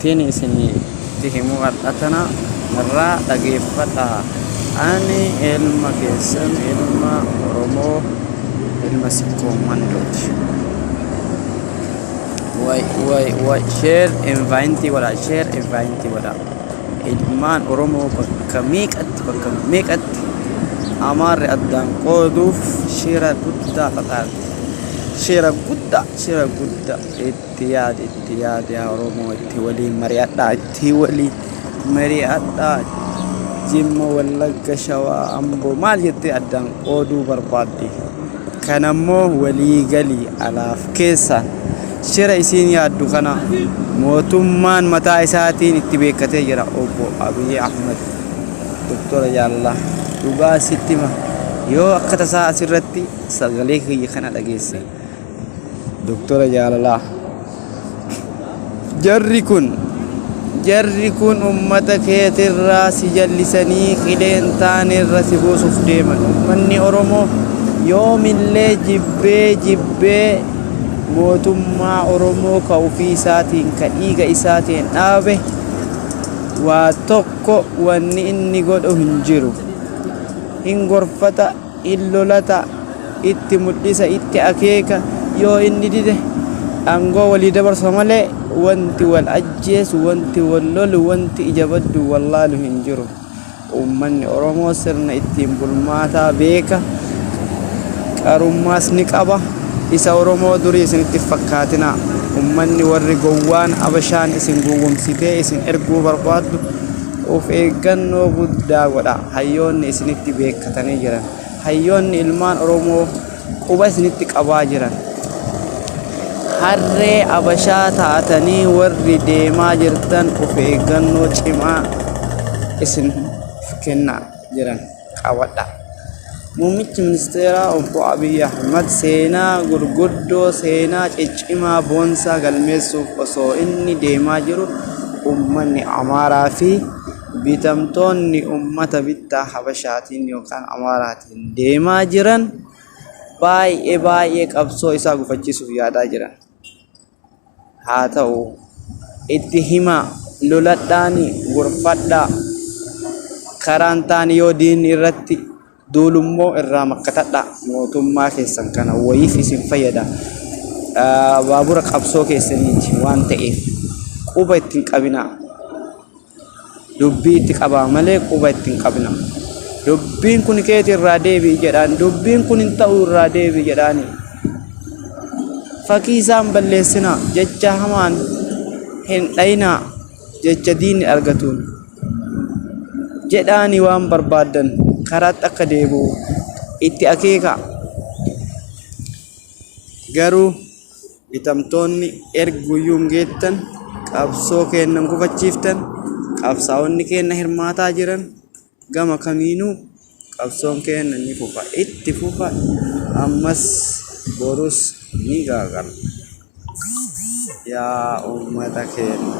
ittiin isinitti himuu har'atana irraa dhageeffadhaa. Ani ilma keessan ilma Oromoo ilma Sikkoo Mandooti. Way share invite wala ilmaan Oromoo bakka meeqatti amaarri addaan qooduuf shira guddaa faqaate. Shira guddaa itti yaade Oromoo itti waliin mari'adhaa Jimma Wallagga Shawaa Amboo maal jettee addaan qooduu barbaadde? Kanammoo walii galii alaaf keessaan shira isiin yaaddu kana mootummaan mataa isaatiin itti beekatee jira. Obbo Abiy Ahmed Doktora Jaallaa dhugaa sitti hima yoo akka tasaa asirratti sagalee kiyya kana dhageesse Doktora Jaallaa jarri kun ummata keetirraa si jallisanii qileen taanerra si buusuuf deeman. Ummanni Oromoo yoomillee jibbee mootummaa Oromoo ka ofii isaatiin ka dhiiga isaatiin dhaabe waa tokko wanni inni godhu hin jiru. Hin gorfata, hin lolata, itti mul'isa, itti akeeka. Yoo inni dide aangoo walii dabarsa malee wanti wal ajjeesu, wanti wal lolu, wanti ija baddu wallaalu hin jiru. Ummanni Oromoo sirna ittiin bulmaataa beeka, qarummaas ni qaba. Isa Oromoo durii isinitti fakkaatina. Ummanni warri gowwaan Abashaan isin gowwomsitee isin erguu barbaaddu of eeggannoo guddaa godha. Hayyoonni isinitti beekatanii jiran, hayyoonni ilmaan Oromoo quba isinitti qabaa jiran. Harree Abashaa taatanii warri deemaa jirtan of eeggannoo cimaa isin kennaa jiran qabadha. Muummichi ministeeraa Obbo Abiy Ahmed seenaa gurguddoo, seenaa ciccimaa boonsaa galmeessuuf osoo inni deemaa jiru ummanni Amaaraa fi bitamtoonni ummata bittaa Habashaatiin yookaan Amaaraatiin deemaa jiran baay'ee qabsoo isaa gufachiisuuf yaadaa jiran. Haa ta'u itti himaa, loladhaanii, gorfadhaa. Karaan taani yoo diinni irratti duulummoo irraa makkatadha. Mootummaa keessan kana wayiif isin fayyada. Baabura qabsoo keessaniiti waan ta'eef quba ittiin qabinaa. Dubbii itti qabaa malee quba ittiin qabna. Dubbiin kun keeti irraa deebi'i jedhaan, dubbiin kun hin ta'u irraa deebi'i jedhaani. Fakkii isaan balleessinaa, jecha hamaan hin dhayinaa, jecha diinni argatuun jedhaani waan barbaadan karaatti akka deebi'u itti akeeka. Garuu bitamtoonni erguyyuu hin geettan, qabsoo kennan gufachiiftan, qabsaa'onni kenna hirmaataa jiran gama kamiinuu qabsoon kenna ni fufa, itti fufa, ammas borus ni gaagara. Yaa uummata keenya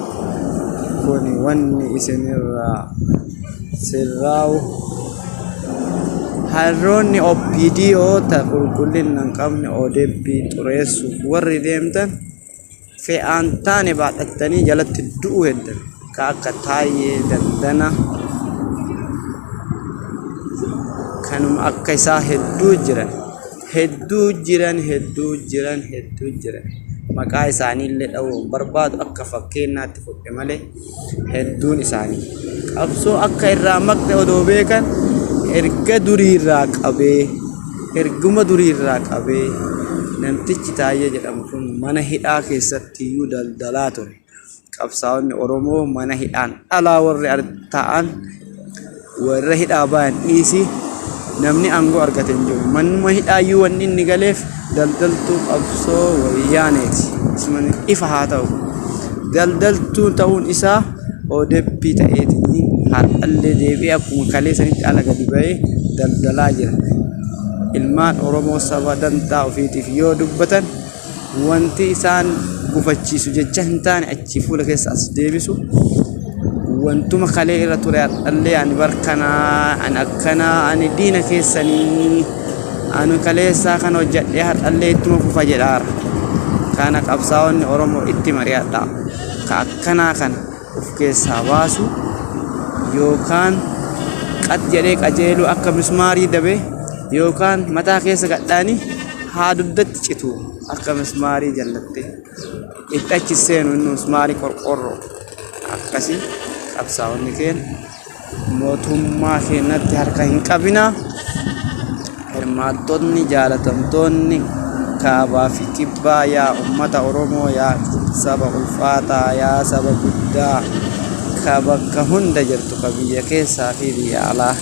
kuni wanni isinirraa sirraa'u harroonni OPDO ta qulqullina hin qabne ODP xureessuuf warri deemtan fe'aan taane baadhattanii jalatti du'u heddan ka akka Taayyee Dandana kanuma akka isaa hedduu jiran maqaa isaaniillee dha'uu barbaadu akka fakkeenyaatti fudhe malee hedduun isaanii qabsoo akka irraa maqte odoo beekan erguma duriirraa qabee namtichi Taayyee jedhamu kun mana hidhaa keessatti iyyuu daldalaa ture. Qabsaa'onni Oromoo mana hidhaan alaa warri ta'an warra hidhaa bayan dhiisii namni aangoo argate hin jiru. Manuma hidhaa iyyuu wanni inni galeef daldaltuu qabsoo wayyaaneeti. Isuma ifa haa ta'u. Daldaltuu ta'uun isaa ODP ta'eetii har'allee deebi'ee akkuma kalee sanitti ala gadi ba'ee daldalaa jira. Ilmaan Oromoo saba dantaa ofiitiif yoo dubbatan wanti isaan gufachiisu jecha hin taane achi fuula keessa as deebisu. Wantuma kalee irra ture har'allee ani barkanaa, ani akkanaa, ani diina keessanii, ani kaleessaa kan hojjedhee har'allee ittuma fufa jedhaara. Kana qabsaa'onni Oromoo itti mari'adhaa. Ka akkanaa kana of keessaa baasu yookaan qat jedhee qajeeluu akka mismaarii dabe yookaan mataa keessa gadhaanii haa duddatti citu akka mismaarii jallatte itti achi seenu inni mismaarii qorqorroo akkasii qabsaa'onni keenya mootummaa keenyatti harka hin qabinaa. Hirmaattonni jaalatamtoonni kaabaa fi kibbaa yaa ummata Oromoo yaa saba ulfaataa yaa saba guddaa ka bakka hunda jirtu ka biyya keessaa fi biyya alaa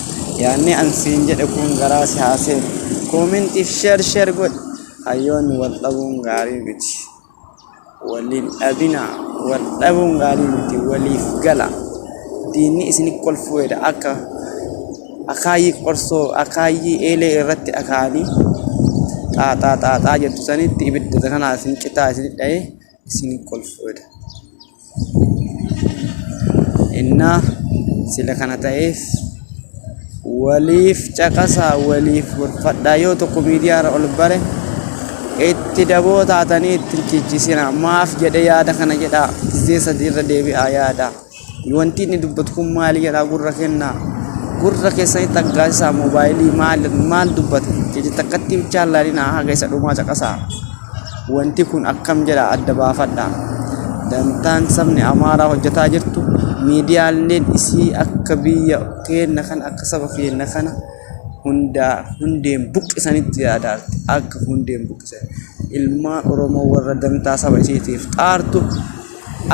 yaanni ansiin jedhe kun garaa si haaseen koomentiif sheer godhi. Hayyoonni wal dhabuun gaarii miti waliin dhabinaa wal dhabuun gaarii miti waliif gala diinni isin kolfuudha akka akaayii qorsoo akaayii eelee irratti akaanii xaaxaa jettu sanitti ibidda kanaa isin citaa isin dha'ee isin kolfuudha. Innaa sila kana ta'eef waliif caqasaa waliif walfadhaa yoo tokko miidiyaarra ol bare itti daboo taatanii ittiin ciccisina maaf jedhe yaada kana jedhaa gisee sadiirra deebi'aa yaada wanti inni dubbatu kun maali jedhaa gurra keessatti aggaasisaa moobaayilii maal dubbate jechi takkatti bichaan laalinaa haga isa dhumaa caqasaa wanti kun akkam jedha adda baafadhaa. Dantaan sabni Amaaraa hojjetaa jirtu miidiyaaleen isii akka biyya keenya kana akka saba keenya kana hundeen buqqisanitti yaadaarti akka hundeen buqqisan ilmaan Oromoo warra dantaa saba isiitiif xaartu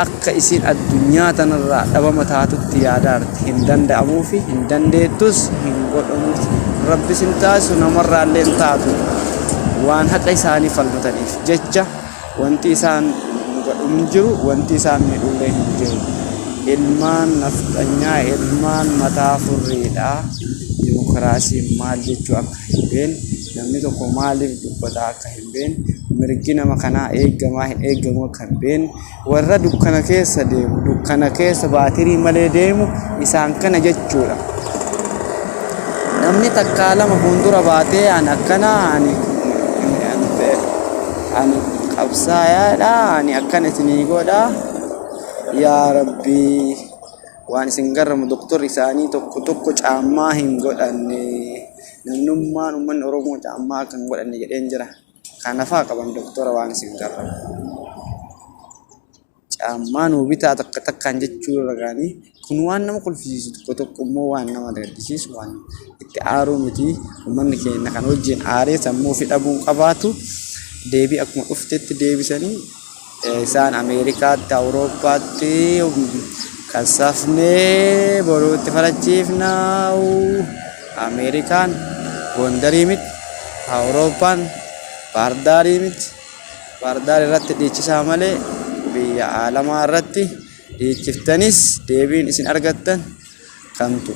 akka isin addunyaa tanarraa dhabama taatutti yaadaarti hin danda'amuu fi hin dandeettus hin godhamus rabbi sin taasisu namarraallee hin taatu waan haqa isaanii falmataniif jecha wanti isaan godhum jiru wanti isaan miidhullee hin jiru. Ilmaan nafxanyaa ilmaan mataa furriidhaa dimokiraasiin maal jechuu akka hin beekne namni tokko maaliif dubbataa akka hin beekne mirgi nama kanaa eegamaa hin eegamu akka hin beekne warra dukkana keessa deemu dukkana keessa baatirii malee deemu isaan kana jechuudha. Namni takkaa lama fuuldura baatee ani akkanaa ani qabsaayaadha ani akkana isinii godhaa yaa rabbii waan isin garramu doktorri isaanii tokko caammaa hin godhanne namnummaan uummanni Oromoo caammaa akka hin godhanne jedheen jira. Kanafaa qaban doktora waan isin garramu caammaa nuu bitaa takkaan jechuu ragaanii kun waan nama kolfisiisu tokko immoo waan nama gaddisiisu waan itti aaruu miti. Uummanni keenya kan wajjin aaree sammuu fi dhabuun qabaatu deebii akkuma dhuftetti deebisanii isaan Ameerikaatti Awurooppaatti kasafnee boruutti falachiifnaa Ameerikaan Gondarii miti Awurooppaan Baardaarii miti Baardaar irratti dhiichisaa malee biyya alamaa irratti dhiichiftanis deebiin isin argattan kamtu.